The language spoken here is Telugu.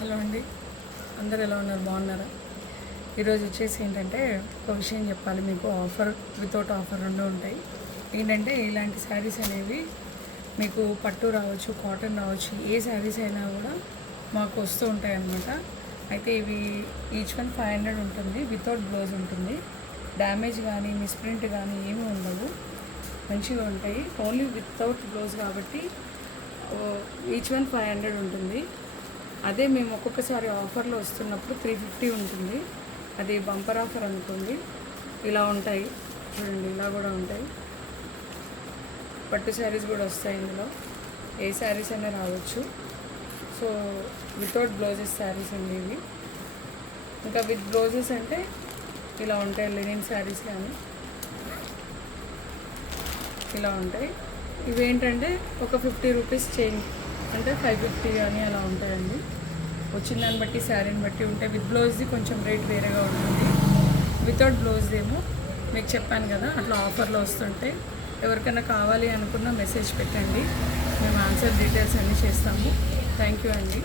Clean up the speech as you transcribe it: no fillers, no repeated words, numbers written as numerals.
హలో అండి, అందరు ఎలా ఉన్నారు? బాగున్నారా? ఈరోజు వచ్చేసి ఏంటంటే ఒక విషయం చెప్పాలి మీకు. ఆఫర్ వితౌట్ ఆఫర్ రెండు ఉంటాయి. ఏంటంటే ఇలాంటి శారీస్ అనేవి మీకు పట్టు రావచ్చు, కాటన్ రావచ్చు, ఏ శారీస్ అయినా కూడా మాకు వస్తూ ఉంటాయి అన్నమాట. అయితే ఇవి ఈచ్ వన్ 500 ఉంటుంది. వితౌట్ బ్లౌజ్ ఉంటుంది. డ్యామేజ్ కానీ మిస్ప్రింట్ కానీ ఏమీ ఉండవు, మంచిగా ఉంటాయి. ఓన్లీ వితౌట్ బ్లౌజ్ కాబట్టి ఈచ్ వన్ 500 ఉంటుంది. అదే మేము ఒక్కొక్కసారి ఆఫర్లో వస్తున్నప్పుడు 350 ఉంటుంది. అది బంపర్ ఆఫర్ అనుకోండి. ఇలా ఉంటాయి చూడండి, ఇలా కూడా ఉంటాయి. పట్టు శారీస్ కూడా వస్తాయి ఇందులో, ఏ శారీస్ అయినా రావచ్చు. సో వితౌట్ బ్లౌజెస్ శారీస్ అండి ఇవి. ఇంకా విత్ బ్లౌజెస్ అంటే ఇలా ఉంటాయి, లెనిన్ శారీస్ కానీ ఇలా ఉంటాయి. ఇవేంటంటే ఒక 50 రూపీస్ చేంజ్, అంటే 550 కానీ అలా ఉంటాయండి. వచ్చిన దాన్ని బట్టి శారీని బట్టి ఉంటాయి. విత్ బ్లౌజ్ది కొంచెం రేట్ వేరేగా ఉంటుంది. వితౌట్ బ్లౌజ్ది ఏమో మీకు చెప్పాను కదా, అట్లా ఆఫర్లో వస్తుంటే ఎవరికైనా కావాలి అనుకున్న మెసేజ్ పెట్టండి, మేము ఆన్సర్ డీటెయిల్స్ అన్నీ చేస్తాము. థ్యాంక్ యూ అండి.